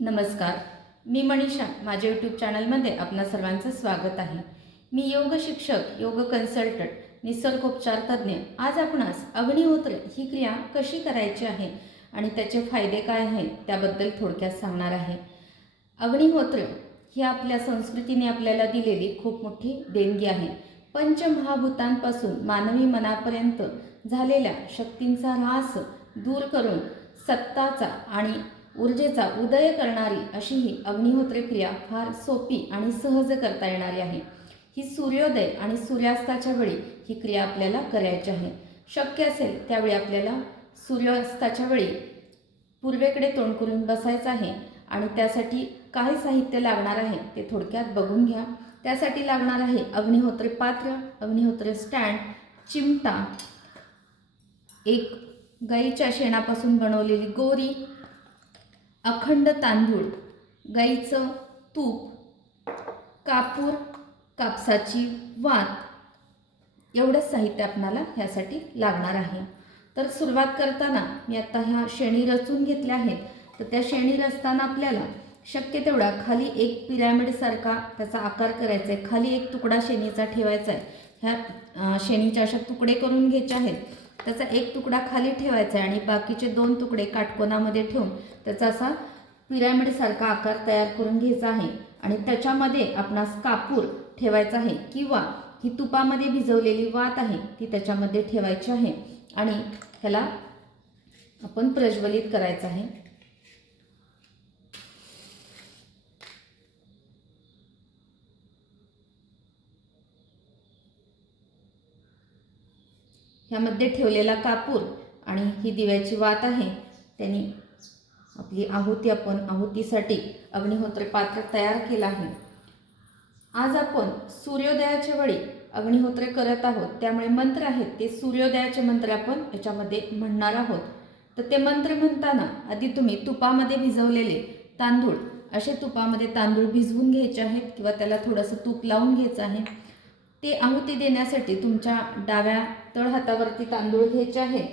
नमस्कार. मी मनीषा माझ्या यूट्यूब चॅनलमध्ये आपणा सर्वांचं स्वागत आहे. मी योग शिक्षक योग कन्सल्टंट निसर्गोपचार तज्ज्ञ. आज आपणास अग्निहोत्र ही क्रिया कशी करायची आहे आणि त्याचे फायदे काय आहेत त्याबद्दल थोडक्यात सांगणार आहे. अग्निहोत्र ही आपल्या संस्कृतीने आपल्याला दिलेली खूप मोठी देणगी आहे. पंचमहाभूतांपासून मानवी मनापर्यंत झालेल्या शक्तींचा ऱ्हास दूर करून सत्ताचा आणि ऊर्जेचा उदय करणारी अशी ही अग्निहोत्र क्रिया फार सोपी आणि सहज करता येणारी आहे. ही सूर्योदय आणि सूर्यास्ताच्या वेळी ही क्रिया आपल्याला करायची आहे. शक्य असेल त्यावेळी आपल्याला सूर्यास्ताच्या वेळी पूर्वेकडे तोंड करून बसायचं आहे आणि त्यासाठी काय साहित्य लागणार आहे ते थोडक्यात बघून घ्या. त्यासाठी लागणार आहे अग्निहोत्र पात्र अग्निहोत्र स्टँड चिमटा एक गाईच्या शेणापासून बनवलेली गोरी अखंड तांदूळ गाईचं तूप कापूर कापसाची वात. एवढंच साहित्य आपणाला ह्यासाठी लागणार आहे. तर सुरुवात करताना मी आता ह्या शेणी रचून घेतल्या आहेत. तर त्या शेणी रचताना आपल्याला शक्य तेवढा खाली एक पिरॅमिडसारखा त्याचा आकार करायचा आहे. खाली एक तुकडा शेणीचा ठेवायचा आहे. ह्या शेणीच्या अशा तुकडे करून घ्यायचे आहेत. त्याचा एक तुकडा खाली ठेवायचा आहे आणि बाकीचे दोन तुकडे काटकोनामध्ये ठेवून त्याचा असा पिरॅमिडसारखा आकार तयार करून घ्यायचा आहे. आणि त्याच्यामध्ये आपणास कापूर ठेवायचा आहे किंवा ही तुपामध्ये भिजवलेली वात आहे ती त्याच्यामध्ये ठेवायची आहे. आणि ह्याला आपण प्रज्वलित करायचं आहे. ह्यामध्ये ठेवलेला कापूर आणि ही दिव्याची वात आहे. त्यांनी आपली आहुती आपण आहुतीसाठी अग्निहोत्र पात्र तयार केलं आहे. आज आपण सूर्योदयाच्या वेळी अग्निहोत्रे करत आहोत. त्यामुळे मंत्र आहेत ते सूर्योदयाचे मंत्र आपण याच्यामध्ये म्हणणार आहोत. तर ते मंत्र म्हणताना आधी तुम्ही तुपामध्ये भिजवलेले तांदूळ असे तुपामध्ये तांदूळ भिजवून घ्यायचे आहेत किंवा त्याला थोडंसं तूप लावून घ्यायचं आहे. ते आहुती देण्यासाठी तुमच्या डाव्या तळ हातावरती तांदूळ घ्यायचे आहेत.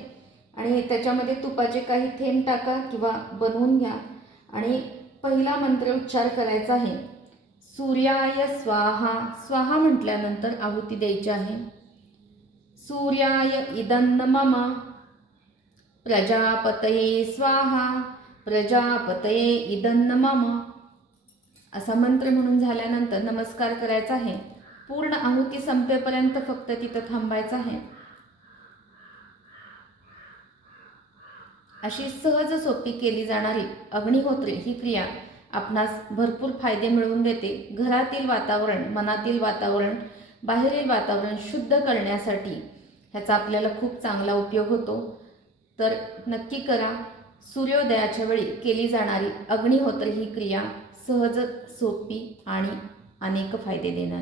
आणि त्याच्यामध्ये तुपाचे काही थेंब टाका किंवा बनवून घ्या. आणि पहिला मंत्र उच्चार करायचा आहे. सूर्याय स्वाहा. स्वाहा म्हटल्यानंतर आहुती द्यायची आहे. सूर्याय इदन्न मम प्रजापतये स्वाहा. प्रजापतये इदन्न मम असा मंत्र म्हणून झाल्यानंतर नमस्कार करायचा आहे. पूर्ण आहुती संपेपर्यंत फक्त तिथं थांबायचं आहे. अशी सहज सोपी केली जाणारी अग्निहोत्री ही क्रिया आपणास भरपूर फायदे मिळवून देते. घरातील वातावरण मनातील वातावरण बाहेरील वातावरण शुद्ध करण्यासाठी ह्याचा आपल्याला खूप चांगला उपयोग होतो. तर नक्की करा सूर्योदयाच्या वेळी केली जाणारी अग्निहोत्र ही क्रिया सहज सोपी आणि अनेक फायदे देणार.